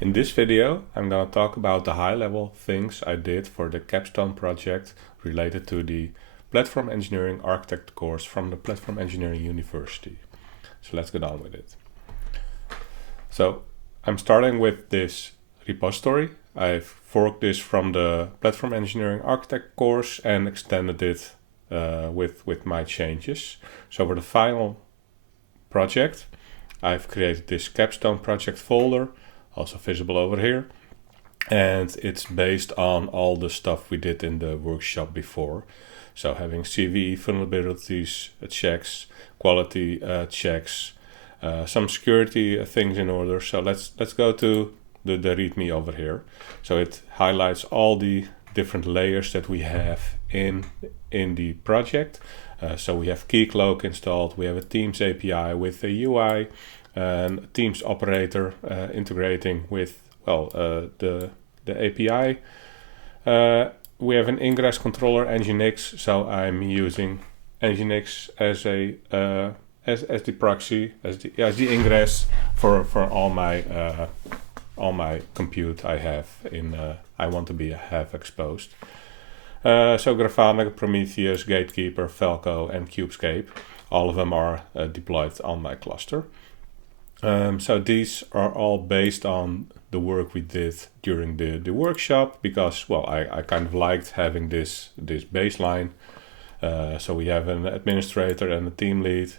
In this video, I'm going to talk about the high-level things I did for the Capstone project related to the Platform Engineering Architect course from the Platform Engineering University. So let's get on with it. So I'm starting with this repository. I've forked this from the Platform Engineering Architect course and extended it with my changes. So for the final project, I've created this Capstone Project folder, also visible over here, and it's based on all the stuff we did in the workshop before. So having CVE vulnerabilities checks, quality checks, some security things in order. So let's go to the README over here. So it highlights all the different layers that we have in the project. So we have Keycloak installed, we have a Teams API with a UI, and a Teams Operator integrating with the API. We have an ingress controller Nginx, so I'm using Nginx as a as the proxy, as the ingress for all my compute I have in I want to have exposed. So Grafana, Prometheus, Gatekeeper, Falco, and Kubescape, all of them are deployed on my cluster. So these are all based on the work we did during the workshop, because I kind of liked having this baseline. So we have an administrator and a team lead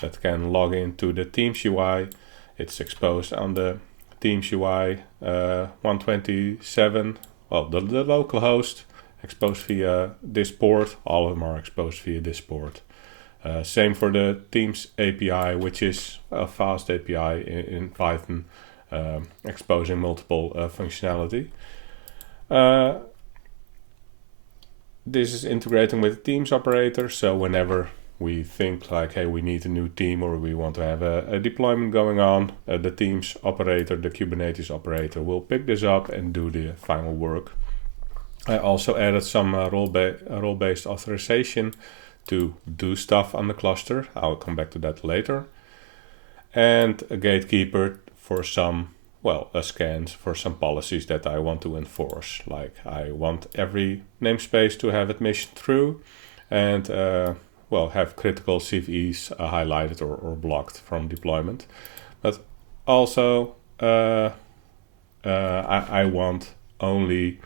that can log into the Teams UI. It's exposed on the Teams UI 127, the local host, exposed via this port. All of them are exposed via this port. Same for the Teams API, which is a fast API in Python, exposing multiple functionality. This is integrating with the Teams operator, so whenever we think like, hey, we need a new team or we want to have a deployment going on, the Teams operator, the Kubernetes operator, will pick this up and do the final work. I also added some role-based authorization to do stuff on the cluster. I'll come back to that later. And a gatekeeper for some, scans for some policies that I want to enforce. Like I want every namespace to have admission through and have critical CVEs highlighted or blocked from deployment. But also I want only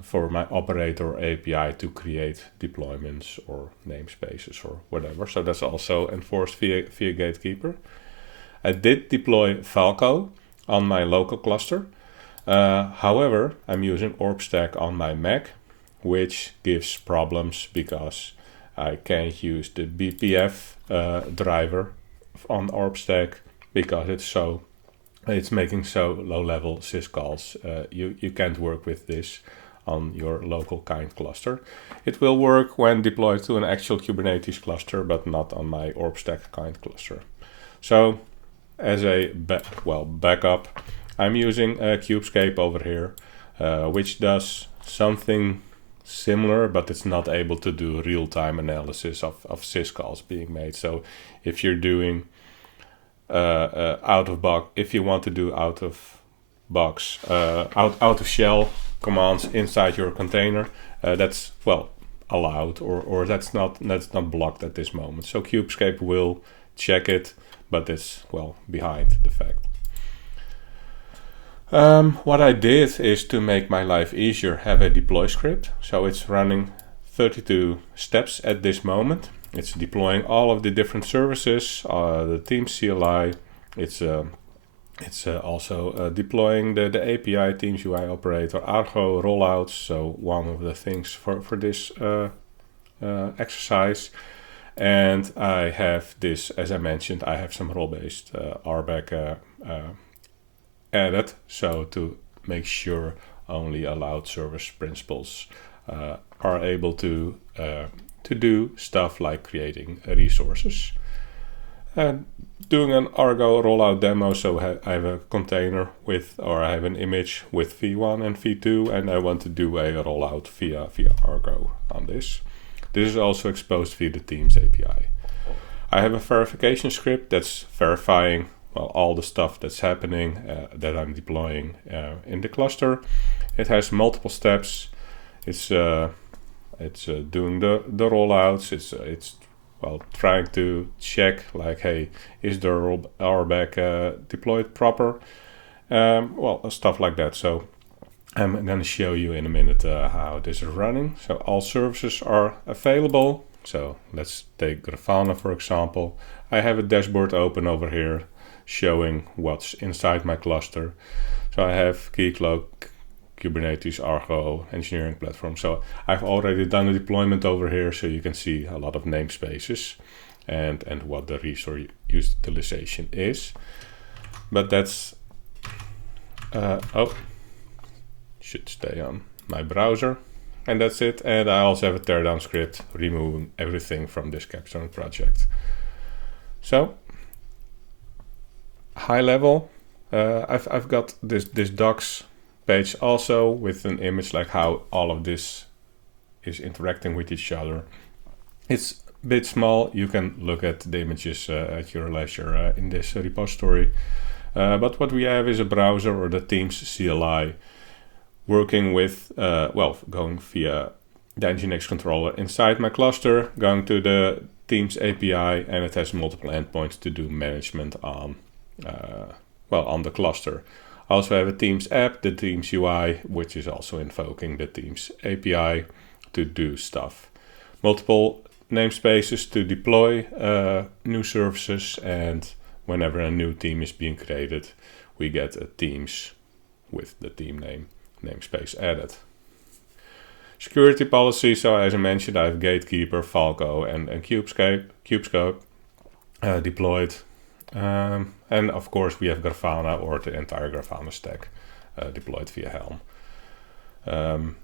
for my operator API to create deployments or namespaces or whatever. So that's also enforced via Gatekeeper. I did deploy Falco on my local cluster. However, I'm using OrbStack on my Mac, which gives problems because I can't use the BPF driver on OrbStack because it's making so low-level syscalls. You can't work with this on your local kind cluster. It will work when deployed to an actual Kubernetes cluster, but not on my OrbStack kind cluster. So as a backup, I'm using Kubescape over here, which does something similar, but it's not able to do real-time analysis of syscalls being made. So if you're doing if you want to do out of shell commands inside your container, that's allowed, or that's not blocked at this moment. So Kubescape will check it, but it's behind the fact. What I did is to make my life easier, have a deploy script. So it's running 32 steps at this moment. It's deploying all of the different services, the Teams CLI. It's also deploying the API, Teams UI operator, Argo rollouts. So one of the things for this exercise. And I have this, as I mentioned, I have some role-based RBAC added. So to make sure only allowed service principals are able to do stuff like creating resources. Doing an Argo rollout demo, so I have a container I have an image with v1 and v2, and I want to do a rollout via Argo on this. This is also exposed via the Teams API. I have a verification script that's verifying all the stuff that's happening that I'm deploying in the cluster. It has multiple steps. It's doing the rollouts. It's trying to check like, hey, is the RBAC deployed proper? Stuff like that. So I'm going to show you in a minute how this is running. So all services are available. So let's take Grafana, for example. I have a dashboard open over here showing what's inside my cluster. So I have Keycloak, Kubernetes, Argo, engineering platform. So I've already done a deployment over here, so you can see a lot of namespaces and what the resource utilization is. But that's should stay on my browser, and that's it. And I also have a teardown script removing everything from this Capstone project. So high level, I've got this docs page also with an image like how all of this is interacting with each other. It's a bit small. You can look at the images at your leisure in this repository. But what we have is a browser or the Teams CLI working with, going via the Nginx controller inside my cluster, going to the Teams API, and it has multiple endpoints to do management on the cluster. I also have a Teams app, the Teams UI, which is also invoking the Teams API to do stuff. Multiple namespaces to deploy new services, and whenever a new team is being created, we get a Teams with the team namespace added. Security policy, so as I mentioned, I have Gatekeeper, Falco, and Kubescope deployed. And of course we have Grafana, or the entire Grafana stack deployed via Helm.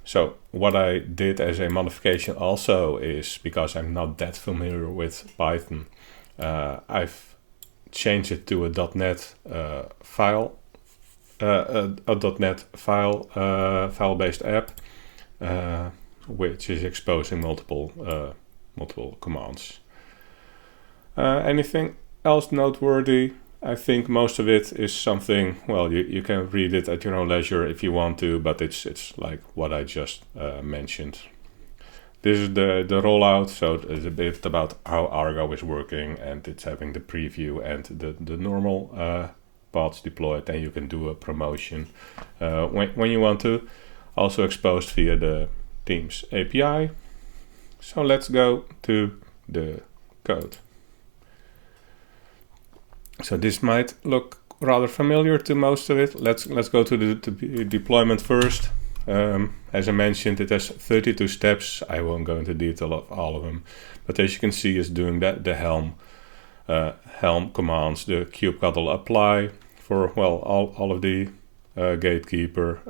So what I did as a modification also is, because I'm not that familiar with Python, I've changed it to a .NET file, .NET file-based app, which is exposing multiple commands. Anything else noteworthy? I think most of it is something, you can read it at your own leisure if you want to, but it's like what I just mentioned. This is the rollout, so it's a bit about how Argo is working, and it's having the preview and the normal pods deployed, and you can do a promotion when you want to. Also exposed via the Teams API. So let's go to the code. So this might look rather familiar to most of it. Let's go to the deployment first. As I mentioned, it has 32 steps. I won't go into detail of all of them, but as you can see, it's doing that the Helm commands, the kubectl apply for all of the Gatekeeper,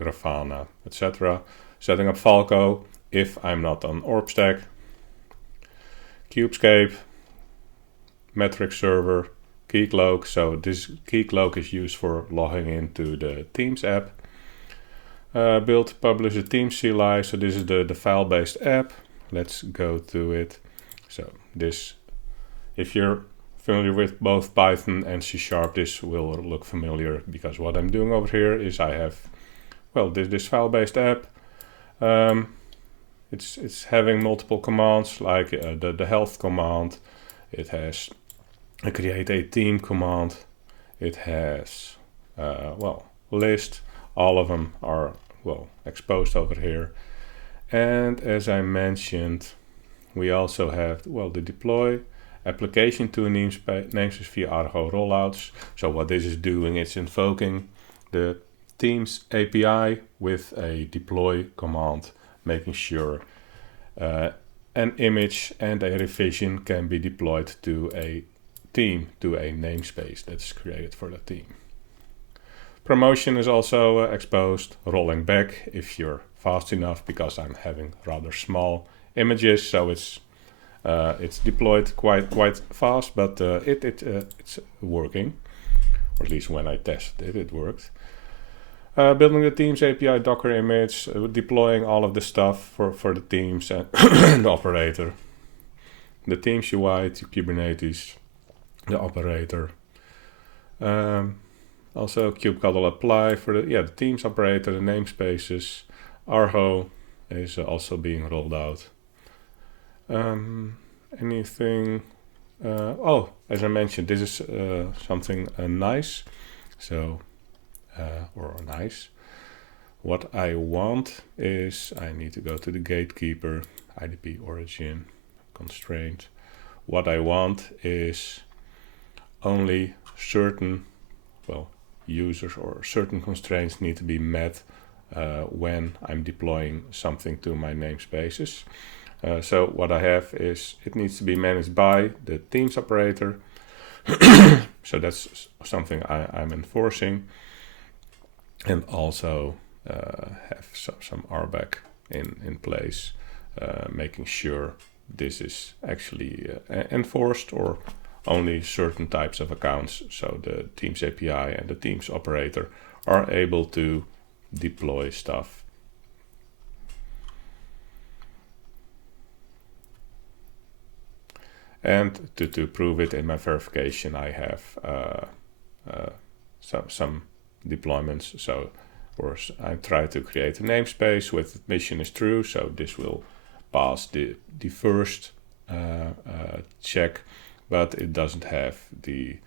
Grafana, etc. Setting up Falco if I'm not on OrbStack, Kubescape, metric server, Keycloak. So this Keycloak is used for logging into the Teams app. Build, publish a Teams CLI. So this is the file-based app. Let's go to it. So this, if you're familiar with both Python and C#, this will look familiar, because what I'm doing over here is I have, this file-based app. It's having multiple commands, like the health command. It has a create a team command. It has list. All of them are exposed over here. And as I mentioned, we also have the deploy application to a namespace via Argo rollouts. So what this is doing, it's invoking the Teams API with a deploy command, making sure an image and a revision can be deployed to a team, to a namespace that's created for the team. Promotion is also exposed, rolling back if you're fast enough, because I'm having rather small images, so it's deployed quite fast, but it's working, or at least when I tested it worked. Building the Teams API Docker image, deploying all of the stuff for the teams and the operator. The Teams UI to Kubernetes, the operator. Also kubectl apply for the Teams operator, the namespaces. Arho is also being rolled out. Anything? As I mentioned, this is something nice. So, or nice. What I want is I need to go to the gatekeeper, IDP origin, constraint. What I want is only certain, users or certain constraints need to be met when I'm deploying something to my namespaces. So what I have is it needs to be managed by the Teams operator. So that's something I'm enforcing. And also have some RBAC in place, making sure this is actually enforced, or only certain types of accounts, so the Teams API and the Teams operator are able to deploy stuff. And to prove it in my verification, I have some deployments. So I try to create a namespace with mission is true, so this will pass the first check, but it doesn't have the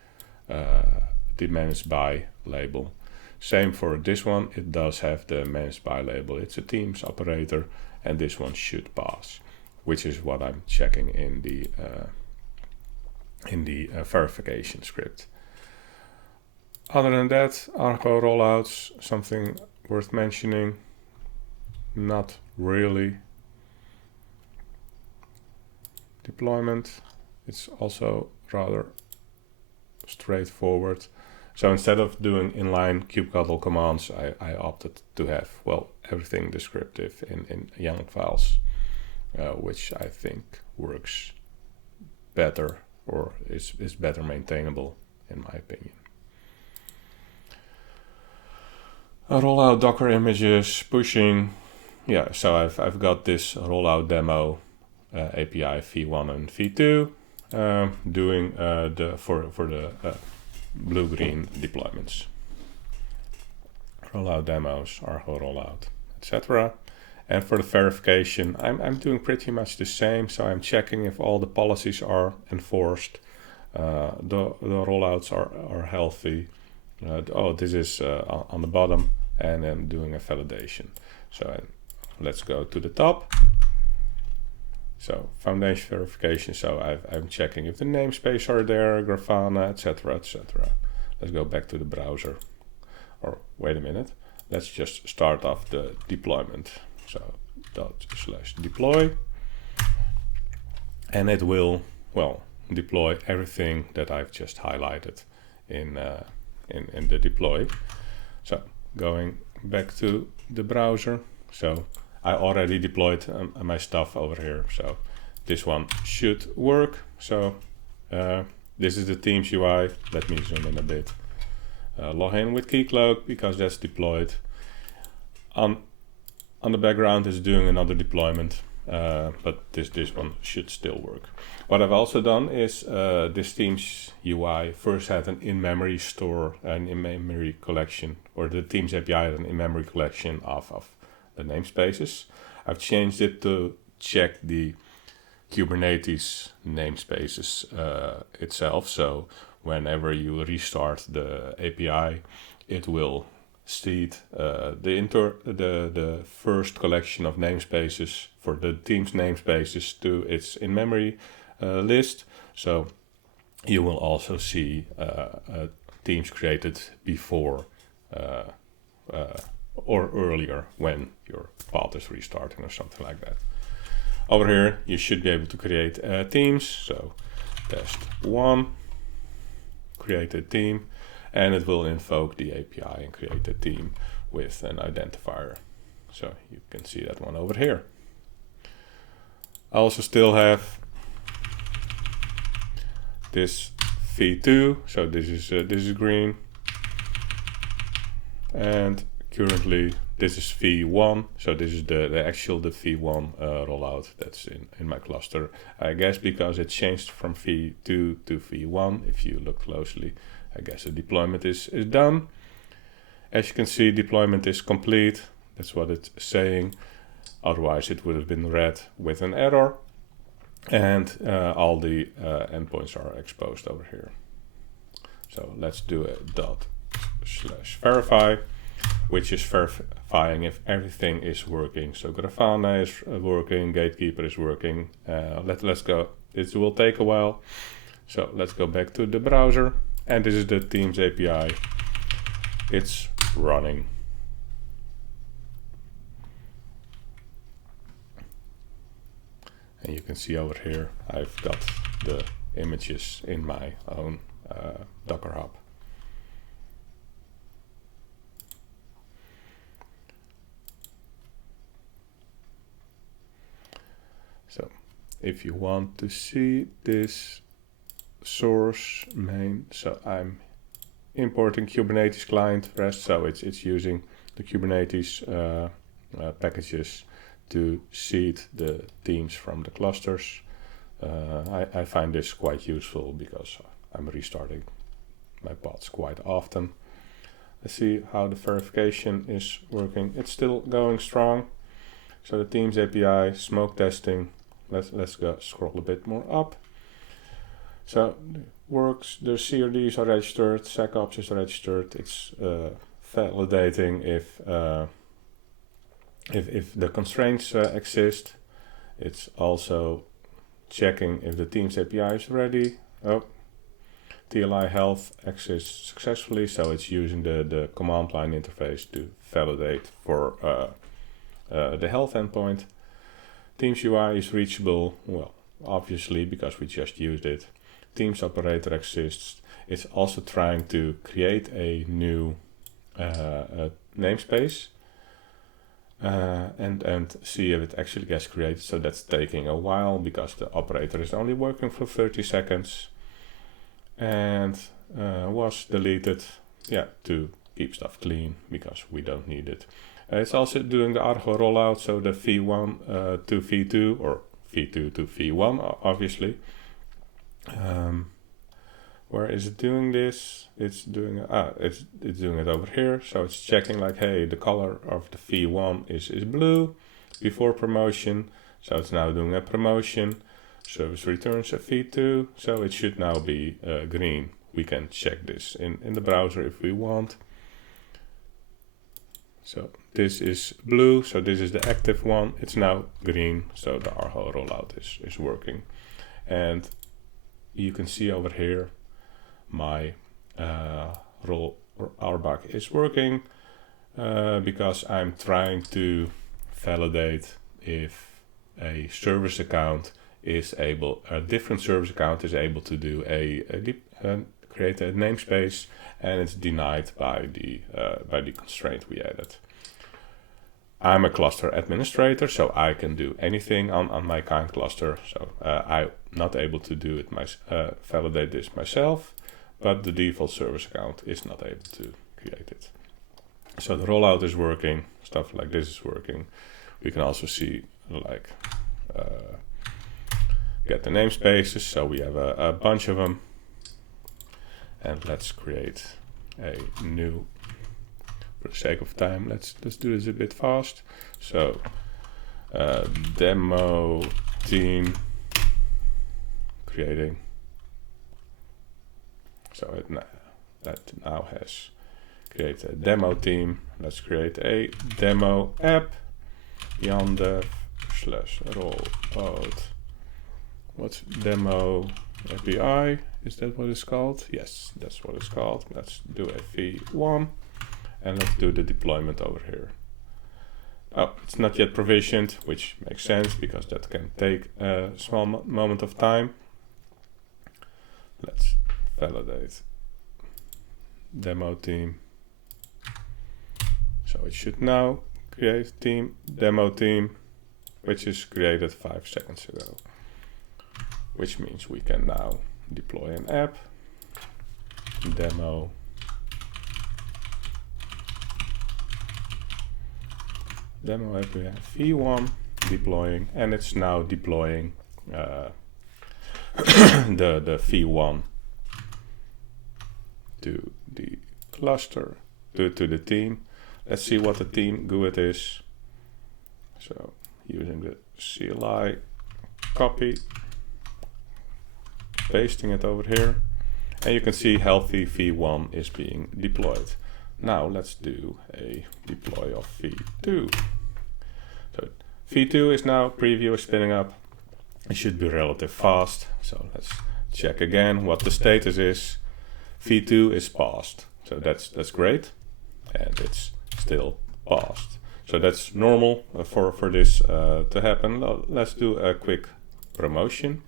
managed by label. Same for this one, it does have the managed by label. It's a Teams operator, and this one should pass, which is what I'm checking in the verification script. Other than that, Argo rollouts, something worth mentioning? Not really. Deployment, it's also rather straightforward. So instead of doing inline kubectl commands, I opted to have, everything descriptive in YAML files, which I think works better, or is better maintainable in my opinion. Rollout Docker images, pushing. Yeah, so I've got this rollout demo API v1 and v2 doing for the blue-green deployments. Rollout demos, Argo rollout, etc. And for the verification, I'm doing pretty much the same. So I'm checking if all the policies are enforced, the rollouts are healthy. This is on the bottom, and then doing a validation. So let's go to the top. So foundation verification. So I'm checking if the namespace are there, Grafana, etc., etc. Let's go back to the browser. Or wait a minute. Let's just start off the deployment. So /deploy, and it will deploy everything that I've just highlighted in the deploy. So going back to the browser. So I already deployed my stuff over here. So this one should work. So this is the Teams UI. Let me zoom in a bit. Log in with Keycloak because that's deployed. On the background is doing another deployment, but this one should still work. What I've also done is this Teams UI first had an in-memory store, an in-memory collection, or the Teams API had an in-memory collection of the namespaces. I've changed it to check the Kubernetes namespaces itself. So whenever you restart the API, it will seed the first collection of namespaces for the Teams namespaces to its in-memory list. So you will also see Teams created before or earlier when your path is restarting or something like that. Over here, you should be able to create teams. So test 1, create a team, and it will invoke the API and create a team with an identifier. So you can see that one over here. I also still have this v2. So this is green, and currently this is v1. So this is the v1 rollout that's in my cluster. I guess because it changed from v2 to v1. If you look closely, I guess the deployment is done. As you can see, deployment is complete. That's what it's saying. Otherwise, it would have been read with an error. And all the endpoints are exposed over here. So let's do a ./verify, which is verifying if everything is working. So Grafana is working, Gatekeeper is working. Let's go. It will take a while. So let's go back to the browser. And this is the Teams API. It's running. And you can see over here, I've got the images in my own Docker Hub. So if you want to see this source main, so I'm importing Kubernetes client REST, so it's using the Kubernetes packages to seed the teams from the clusters. I find this quite useful because I'm restarting my pods quite often. Let's see how the verification is working. It's still going strong. So the Teams API, smoke testing. Let's go scroll a bit more up. So it works. The CRDs are registered. SecOps is registered. It's validating if the constraints exist. It's also checking if the Teams API is ready. Oh, CLI health exists successfully, so it's using the command line interface to validate for the health endpoint. Teams UI is reachable, well, obviously, because we just used it. Teams Operator exists. It's also trying to create a new namespace and see if it actually gets created. So that's taking a while because the operator is only working for 30 seconds and was deleted, to keep stuff clean because we don't need it. It's also doing the Argo rollout, so the V1 to V2 or V2 to V1, obviously. Where is it doing this? It's doing it over here. So it's checking like, hey, the color of the V1 is blue before promotion. So it's now doing a promotion. Service returns a V2, so it should now be green. We can check this in the browser if we want. So this is blue, so this is the active one. It's now green, so the Argo rollout is working. And you can see over here my RBAC is working because I'm trying to validate if a service account is able, a different service account is able to do create a namespace, and it's denied by the constraint we added. I'm a cluster administrator, so I can do anything on my kind cluster. So I'm not able to do it validate this myself, but the default service account is not able to create it. So the rollout is working, stuff like this is working. We can also see like get the namespaces, so we have a bunch of them. And let's create a new, for the sake of time, let's do this a bit fast. So demo team creating. So that now has created a demo team. Let's create a demo app. Yandev /rollout. What's demo API? Is that what it's called? Yes, that's what it's called. Let's do a V1 and let's do the deployment over here. Oh, it's not yet provisioned, which makes sense because that can take a small moment of time. Let's validate demo team. So it should now create demo team, which is created 5 seconds ago, which means we can now deploy an app, demo API V1 deploying, and it's now deploying the V1 to cluster, do it to the team. Let's see what the team GUID is. So using the CLI, copy, pasting it over here. And you can see healthy v1 is being deployed. Now let's do a deploy of v2. So v2 is now, preview is spinning up. It should be relatively fast. So let's check again what the status is. v2 is paused. So that's great. And it's still paused. So that's normal for this to happen. Let's do a quick promotion.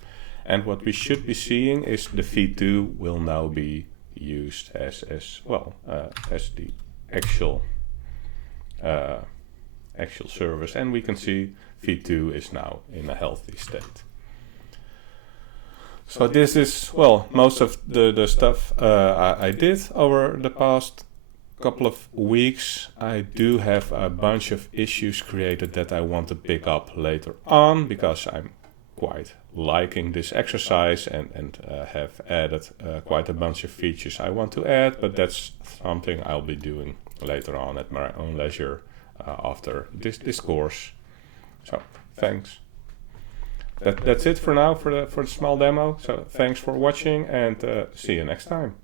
And what we should be seeing is the v2 will now be used as the actual service, and we can see v2 is now in a healthy state. So this is, well, most of the stuff I did over the past couple of weeks. I do have a bunch of issues created that I want to pick up later on, because I'm quite liking this exercise and have added quite a bunch of features I want to add, but that's something I'll be doing later on at my own leisure after this course. So thanks. That's it for now for the small demo. So thanks for watching, and see you next time.